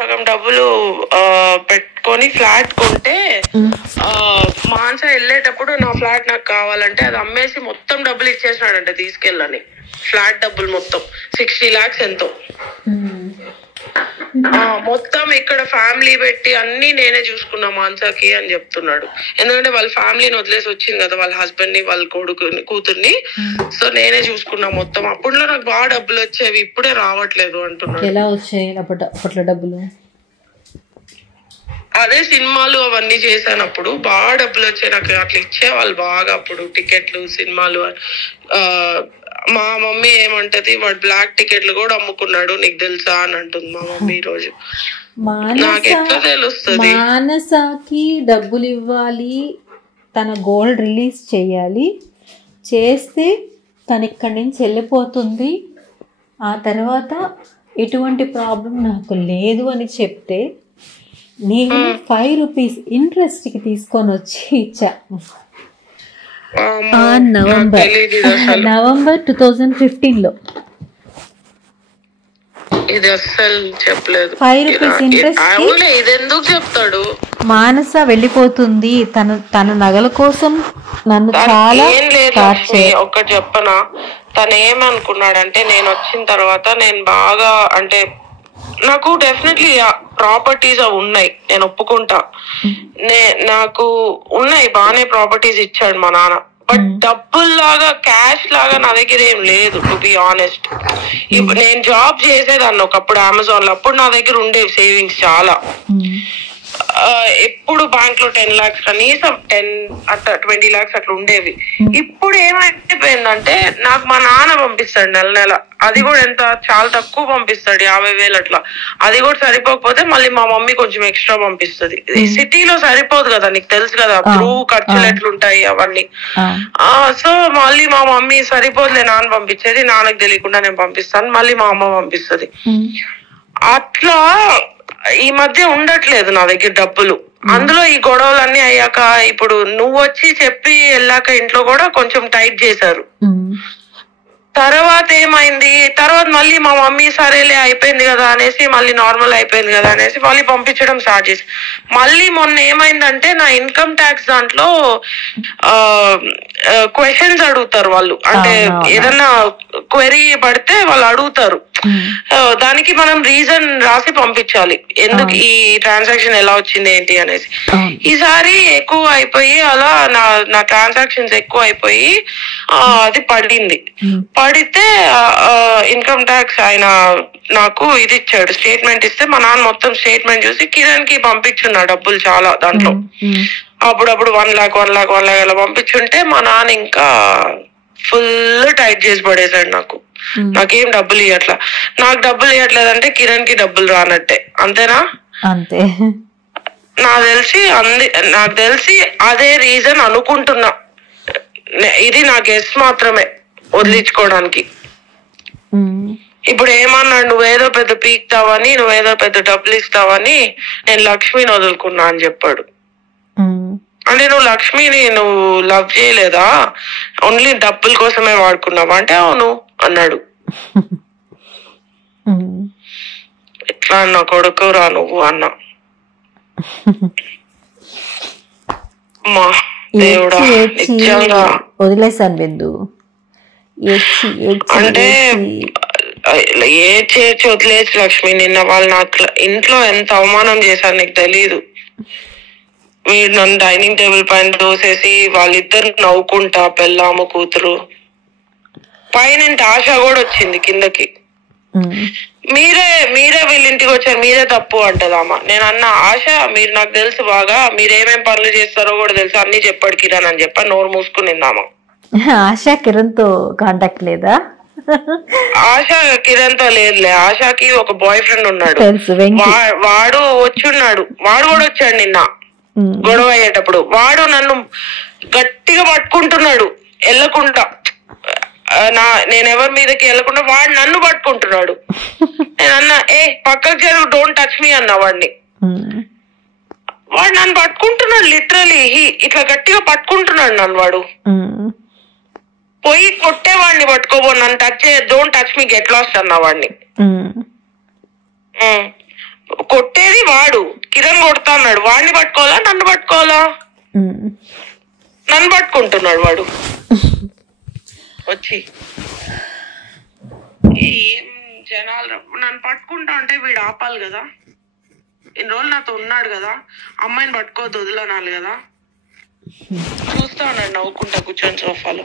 సగం డబ్బులు పెట్టుకొని ఫ్లాట్ కొంటే మాన్సా వెళ్ళేటప్పుడు నా ఫ్లాట్ నాకు కావాలంటే అది అమ్మేసి మొత్తం డబ్బులు ఇచ్చేసినాడంట తీసుకెళ్ళని. ఫ్లాట్ డబ్బులు మొత్తం 60 lakhs ఎంతో మొత్తం ఇక్కడ ఫ్యామిలీ పెట్టి అన్ని నేనే చూసుకున్నా మాన్సాకి అని చెప్తున్నాడు. ఎందుకంటే వాళ్ళ ఫ్యామిలీని వదిలేసి వచ్చింది కదా, వాళ్ళ హస్బెండ్ ని వాళ్ళ కూతుర్ని. సో నేనే చూసుకున్నా మొత్తం. అప్పుడులో నాకు బాగా డబ్బులు వచ్చేవి, ఇప్పుడే రావట్లేదు అంటున్నాడు. ఎలా వచ్చాయి అప్పట్లో డబ్బులు? అదే సినిమాలు అవన్నీ చేశానప్పుడు బాగా డబ్బులు వచ్చాయి నాకు. అట్లా ఇచ్చేవాళ్ళు బాగా అప్పుడు, టికెట్లు సినిమాలు. మా మమ్మీ ఏమంటది, వాడు బ్లాక్ టికెట్లు కూడా అమ్ముకున్నాడు నీకు తెలుసా అని అంటుంది మా మమ్మీ ఈ రోజు. నాకు ఎట్లా తెలుస్తుంది? మానసకి డబ్బులు ఇవ్వాలి, తన గోల్డ్ రిలీజ్ చేయాలి, చేస్తే తను ఇక్కడి నుంచి వెళ్ళిపోతుంది, ఆ తర్వాత ఎటువంటి ప్రాబ్లం నాకు లేదు అని చెప్తే నేను 5 rupees ఇంట్రెస్ట్కి తీసుకొని వచ్చి ఇచ్చా. నవంబర్ 2015లో ఇది అస్సలు చెప్పలేదు. 5 rupees ఇంట్రెస్ట్. ఇది ఎందుకు చెప్తాడు? మానస వెళ్ళిపోతుంది, తన నగల కోసం నన్ను చాలా ఒక్కటి చెప్పనా, తను ఏమనుకున్నాడంటే నేను వచ్చిన తర్వాత నేను బాగా అంటే నాకు డెఫినెట్లీ ప్రాపర్టీస్ అవి ఉన్నాయి, నేను ఒప్పుకుంటా. నాకు ఉన్నాయి బాగానే ప్రాపర్టీస్ ఇచ్చాడు మా నాన్న. బట్ డబ్బుల్లాగా క్యాష్ లాగా నా దగ్గర ఏం లేదు టు బి ఆనెస్ట్. ఇప్పుడు నేను జాబ్ చేసేదాన్ని ఒకప్పుడు అమెజాన్ లో, అప్పుడు నా దగ్గర ఉండేవి సేవింగ్స్ చాలా. ఎప్పుడు బ్యాంక్ లో 10 lakhs కనీసం 20 lakhs అట్లా ఉండేవి. ఇప్పుడు ఏమైపోయిందంటే నాకు మా నాన్న పంపిస్తాడు నెల నెల, అది కూడా ఎంత చాలా తక్కువ పంపిస్తాడు, 50,000 అట్లా. అది కూడా సరిపోకపోతే మళ్ళీ మా మమ్మీ కొంచెం ఎక్స్ట్రా పంపిస్తుంది. సిటీలో సరిపోదు కదా, నీకు తెలుసు కదా త్రూ ఖర్చులు ఎట్లుంటాయి అవన్నీ. సో మళ్ళీ మా మమ్మీ సరిపోదులే నాన్న పంపించేది, నాన్నకు తెలియకుండా నేను పంపిస్తాను, మళ్ళీ మా అమ్మ పంపిస్తుంది. అట్లా ఈ మధ్య ఉండట్లేదు నా దగ్గర డబ్బులు. అందులో ఈ గొడవలన్నీ అయ్యాక ఇప్పుడు నువ్వు వచ్చి చెప్పి వెళ్ళాక ఇంట్లో కూడా కొంచెం టైట్ చేశారు. తర్వాత ఏమైంది, తర్వాత మళ్ళీ మా మమ్మీ సరేలే అయిపోయింది కదా అనేసి, మళ్ళీ నార్మల్ అయిపోయింది కదా అనేసి మళ్ళీ పంపించడం స్టార్ట్ చేసి, మళ్ళీ మొన్న ఏమైందంటే నా ఇన్కమ్ ట్యాక్స్ దాంట్లో క్వశ్చన్స్ అడుగుతారు వాళ్ళు. అంటే ఏదన్నా క్వెరీ పడితే వాళ్ళు అడుగుతారు, దానికి మనం రీజన్ రాసి పంపించాలి ఎందుకు ఈ ట్రాన్సాక్షన్ ఎలా వచ్చింది ఏంటి అనేసి. ఈసారి ఎక్కువ అయిపోయి అలా నా ట్రాన్సాక్షన్స్ ఎక్కువ అయిపోయి అది పడితే ఇన్కమ్ ట్యాక్స్ ఆయన నాకు ఇది ఇచ్చాడు, స్టేట్మెంట్ ఇస్తే మా నాన్న మొత్తం స్టేట్మెంట్ చూసి కిరణ్ కి పంపించున్నా డబ్బులు చాలా దాంట్లో. అప్పుడప్పుడు 1 lakh అలా పంపించుంటే మా నాన్న ఇంకా ఫుల్ టైట్ చేసి పడేశాడు నాకు. నాకేం డబ్బులు ఇవ్వట్లా. నాకు డబ్బులు ఇవ్వట్లేదంటే కిరణ్ కి డబ్బులు రానట్టే, అంతేనా? అంతే. నాకు తెలిసి అదే రీజన్ అనుకుంటున్నా. ఇది నా గెస్ మాత్రమే వదిలించుకోవడానికి. ఇప్పుడు ఏమన్నాడు, నువ్వేదో పెద్ద పీక్తావని, నువ్వేదో పెద్ద డబ్బులు ఇస్తావని నేను లక్ష్మిని వదులుకున్నా అని చెప్పాడు. అంటే నువ్వు లక్ష్మిని నువ్వు లవ్ చేయలేదా, ఓన్లీ డబ్బుల కోసమే వాడుకున్నావా అంటే అవును అన్నాడు. ఎట్లా అన్నా కొడుకు రా నువ్వు అన్నా. మా దేవుడా నిజంగా వదిలేసాను బిందు. అంటే చేర్చి వదిలేసి లక్ష్మి, నిన్న వాళ్ళు నాకు ఇంట్లో ఎంత అవమానం చేశారు నీకు తెలీదు. మీరు నన్ను డైనింగ్ టేబుల్ పైన దోసేసి వాళ్ళిద్దరు నవ్వుకుంటా, పెళ్ళాము కూతురు పైన ఆశ కూడా వచ్చింది కిందకి. మీరే వీళ్ళింటికి వచ్చారు, మీరే తప్పు అంటదామా. నేను అన్న ఆశ మీరు నాకు తెలుసు బాగా, మీరేమేం పనులు చేస్తారో కూడా తెలుసు, అన్ని చెప్పాడు కిరణ్ అని చెప్పా. నోరు మూసుకునిందామా. ఆశ కిరణ్ తో కాంటాక్ట్ లేదా? ఆశ కిరణ్ తో లేదులే. ఆశకి ఒక బాయ్ ఫ్రెండ్ ఉన్నాడు, వాడు వచ్చున్నాడు. వాడు కూడా వచ్చాడు నిన్న గొడవ అయ్యేటప్పుడు. వాడు నన్ను గట్టిగా పట్టుకుంటున్నాడు వెళ్ళకుండా, నేను ఎవరి మీదకి వెళ్ళకుండా వాడు నన్ను పట్టుకుంటున్నాడు. నేను అన్నా పక్కకు జరుగు, డోంట్ టచ్ మీ అన్నా వాడిని. వాడు నన్ను పట్టుకుంటున్నాడు, లిటరలీ ఇట్లా గట్టిగా పట్టుకుంటున్నాడు నన్ను. వాడు పోయి కొట్టేవాడిని పట్టుకోబో, నన్ను touch don't touch me get lost అన్నా వాడిని. కొట్టేది వాడు, కిరణ్ కొడతా అన్నాడు. వాడిని పట్టుకోవాలా నన్ను పట్టుకోవాలా? నన్ను పట్టుకుంటున్నాడు వాడు వచ్చి. ఏం జనాలు నన్ను పట్టుకుంటా అంటే వీడు ఆపాలి కదా. ఇన్ని రోజులు నాతో ఉన్నాడు కదా, అమ్మాయిని పట్టుకోవద్దు వదిలనాలి కదా. చూస్తా ఉన్నాడు నవ్వుకుంటా కూర్చొని సోఫాలో.